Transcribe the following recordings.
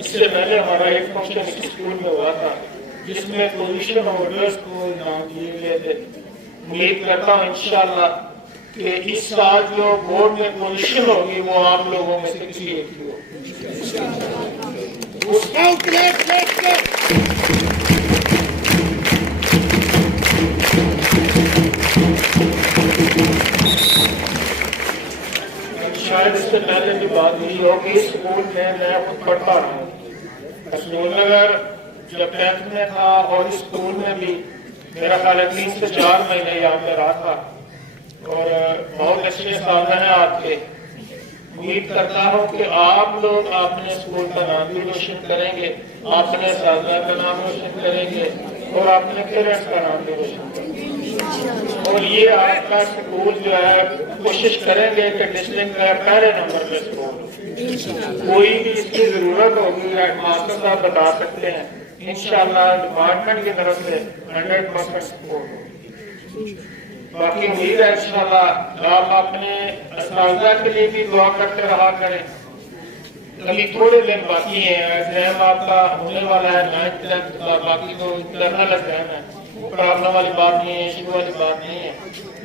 इससे पहले हमारा एक फंक्शन स्कूल में हुआ था जिसमें पोजीशन होल्डर्स को इनाम दिए गए थे। उम्मीद करता हूँ इंशाल्लाह कि इस साल जो बोर्ड में पोजीशन होगी वो आप लोगों में से किसी एक की होगी। शायद इससे पहले भी बात हुई होगी। स्कूल में मैं खुद पढ़ता रहा हूँ। नगर जब 10th में था और स्कूल में भी मेरा ख्याल 3 से 4 महीने यहाँ पे रहा था और बहुत अच्छे साल हैं आपके। उम्मीद करता हूँ कि आप लोग अपने स्कूल का नाम भी रोशन करेंगे, अपने सालना का नाम रोशन करेंगे और अपने पेरेंट्स का नाम भी रोशन करेंगे। और ये आपका स्कूल जो है कोशिश करेंगे कि डिस्ट्रिक्ट का पहले नंबर पे स्कूल। कोई भी इसकी जरूरत होगी हेडमास्टर साहब बता सकते हैं, इंशाल्लाह डिपार्टमेंट की तरफ से 100% सपोर्ट होगी। बाकी उम्मीद है इंशाल्लाह आप अपने अस्ताज़ा के लिए भी दुआ करते रहा करें। अभी थोड़े दिन बाकी हैं, एग्जाम आपका होने वाला है 9th 10th का, बाकी तो इंटरनल एग्जाम है, प्रॉब्लम वाली बात नहीं है, इशू वाली बात नहीं है।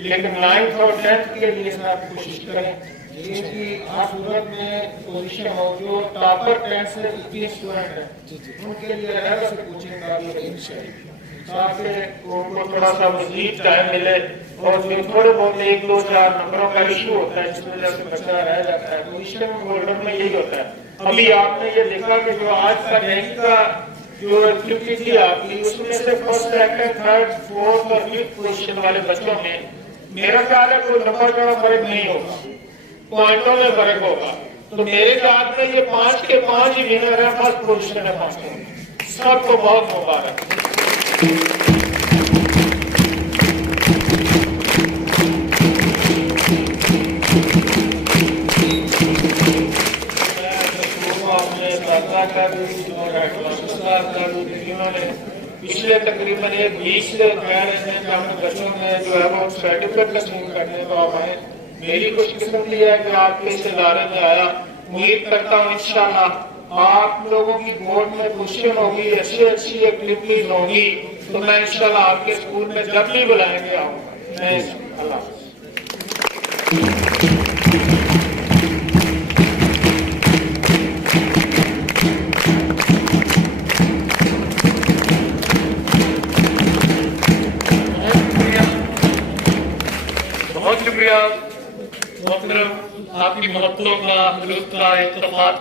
लेकिन 9th और 10th के लिए आप कोशिश करें कि आप सूरत में पोजीशन हो। जो टॉपर 10 से 20 स्टूडेंट हैं उनके लिए अलग से कोचिंग का भी अरेंज करें ताकि उनको थोड़ा सा मजीद टाइम मिले। और जो थोड़े बहुत 1 2 4 नंबरों का इशू होता है जिसमें जब बच्चा रह जाता है, पोजीशन होल्डर में यही होता है। अभी आपने ये देखा कि जो आज का रैंक का जो एक्टिविटी थी आपकी, उसमें से फर्स्ट सेकंड थर्ड फोर्थ और 5th पोजीशन वाले बच्चों में मेरा ख्याल है कोई लंबा चौड़ा फर्क नहीं होगा, पॉइंटों में फर्क होगा। तो मेरे ख्याल में ये 5 के 5 ही विनर है, फर्स्ट पोजीशन है 5 के। सबको बहुत मुबारक। पिछले तकरीबन 20 से कह रहे हैं कि हमने बच्चों में जो है वो सर्टिफिकेट तस्लीम करने तो आप आए। मेरी खुशकिस्मती है कि आपके इस इदारे में आया। उम्मीद करता हूँ इंशाल्लाह आप लोगों की बोर्ड में पोजीशन होगी, अच्छी एक्टिविटीज होगी, तो मैं इंशाल्लाह आपके स्कूल में जब भी बुलाएंगे आऊंगा। मैं अल्लाह बहुत शुक्रिया मोहतरम, आपकी मोहब्बतों का, लुत्फ का, इत्तेफाक